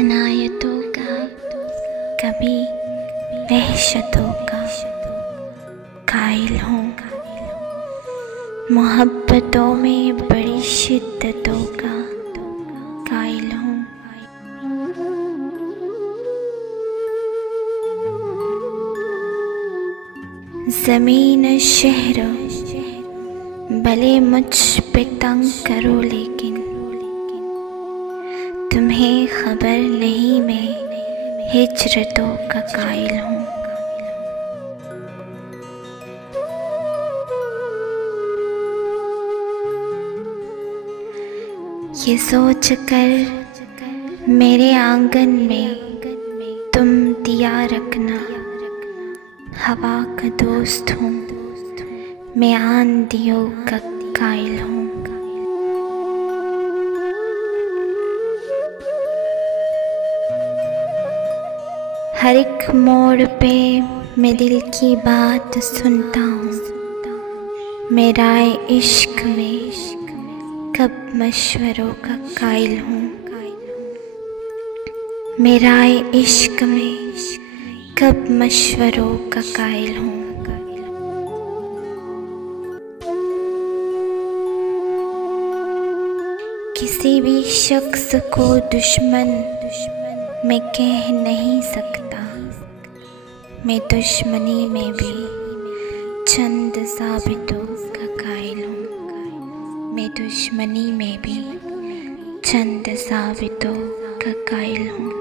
अनायतों का, कभी वहशतों का कायल हूँ। मोहब्बतों में बड़ी शिद्दतों का कायल हूँ। ज़मीन शहर भले मुझ पे तंग करो, लेकिन तुम्हें खबर नहीं मैं हिजरतों का कायल हूँ। ये सोच कर मेरे आंगन में तुम दिया रखना, हवा का दोस्त हूँ मैं, आंधियों का कायल हूँ। हर एक मोड़ पे मैं दिल की बात सुनता हूँ, मेरा इश्क में कब मशवरों का कायल हूँ। मेरा इश्क में कब मशवरों का कायल हूँ। किसी भी शख्स को दुश्मन मैं कह नहीं सकता, मैं दुश्मनी में भी चंद साबितों का कायल हूँ। मैं दुश्मनी में भी चंद साबितों का कायल हूँ।